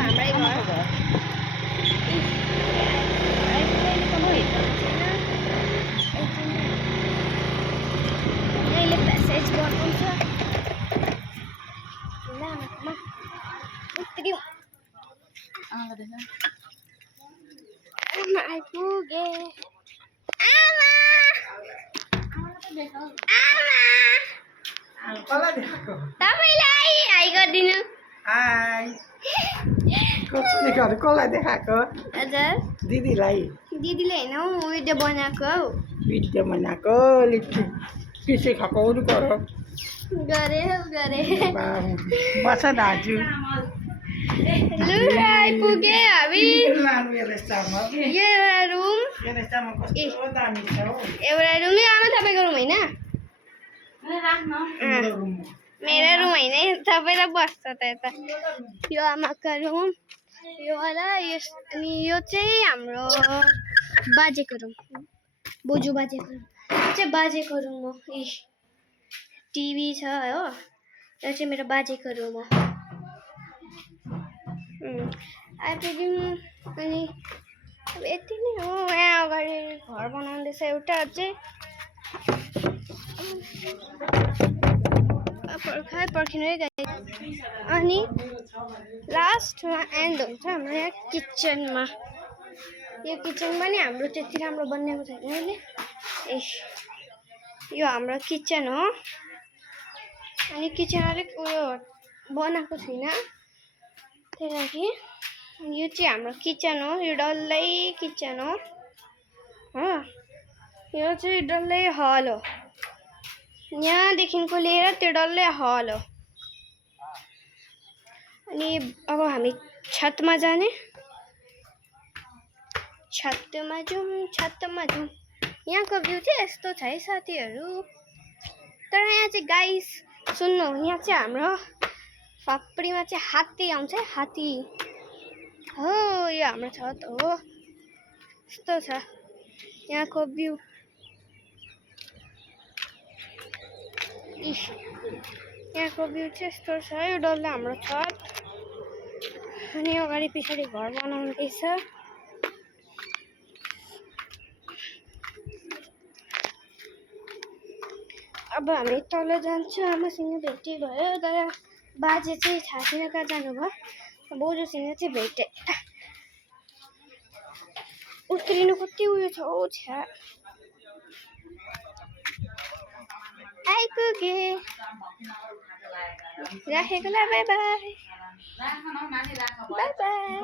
हाम्रै घर यहीँले प्यासेज बनाउँछ आमा आइपुगे आमा तपाईँलाई हाई गरिदिनु हाई कसले घर कसलाई देखाएको हजुर दिदीलाई दिदीले होइन हौ भिडियो बनाएको हौ भिडियो बनाएको पिसे खाएको गरो गरे बस दाजु लु आइपुगे हामी लानु यो रुम एउटा रुम यो आमा तपाईँको रुम होइन मेरो रुम होइन सबैलाई बस्छ त यता यो आमाको रुम यो वाला अनि यो चाहिँ हाम्रो बाजेको रुम बोजू बाजेको रुम यो चाहिँ बाजेको रुम हो टिभी छ हो यो चाहिँ मेरो बाजेको रुम हो आइपुग्यौँ अनि अब यति नै हो यहाँ अगाडि घर बनाउँदैछ एउटा चाहिँ पर्खिनु है अनि लास्टमा एन्ड हुन्छ हाम्रो यहाँ किचनमा यो किचनमा नि हाम्रो त्यति राम्रो बनिएको छैन अहिले यो हाम्रो किचन हो अनि किचन अलिक उयो बनाएको छुइनँ त्यही लागि यो चाहिँ हाम्रो किचन हो यो डल्लै किचन हो यो चाहिँ डल्लै हल हो यहाँदेखिको लिएर त्यो डल्लै हल हो अनि अब हामी छतमा जाने छतमा जाउँ यहाँको भ्यू चाहिँ यस्तो छ है साथीहरू तर यहाँ चाहिँ गाइस सुन्नु यहाँ चाहिँ हाम्रो फाप्रीमा चाहिँ हात्ती आउँछ हात्ती हो यो हाम्रो छत हो यस्तो छ यहाँको भ्यू यहाँको भ्यू चाहिँ यस्तो छ यो डल्लै हाम्रो छत अनि अगाडि पछाडि घर बनाउँदैछ अब हामी तल जान्छौँ आमासँग भेटी भयो तर बाजे चाहिँ थाहा छैन कहाँ जानुभयो बोजूसँग चाहिँ भेटेँ उत्रिनु कति उयो छ हौ छ्या आइपुगे राखेको ल बाई बाई बाई बाई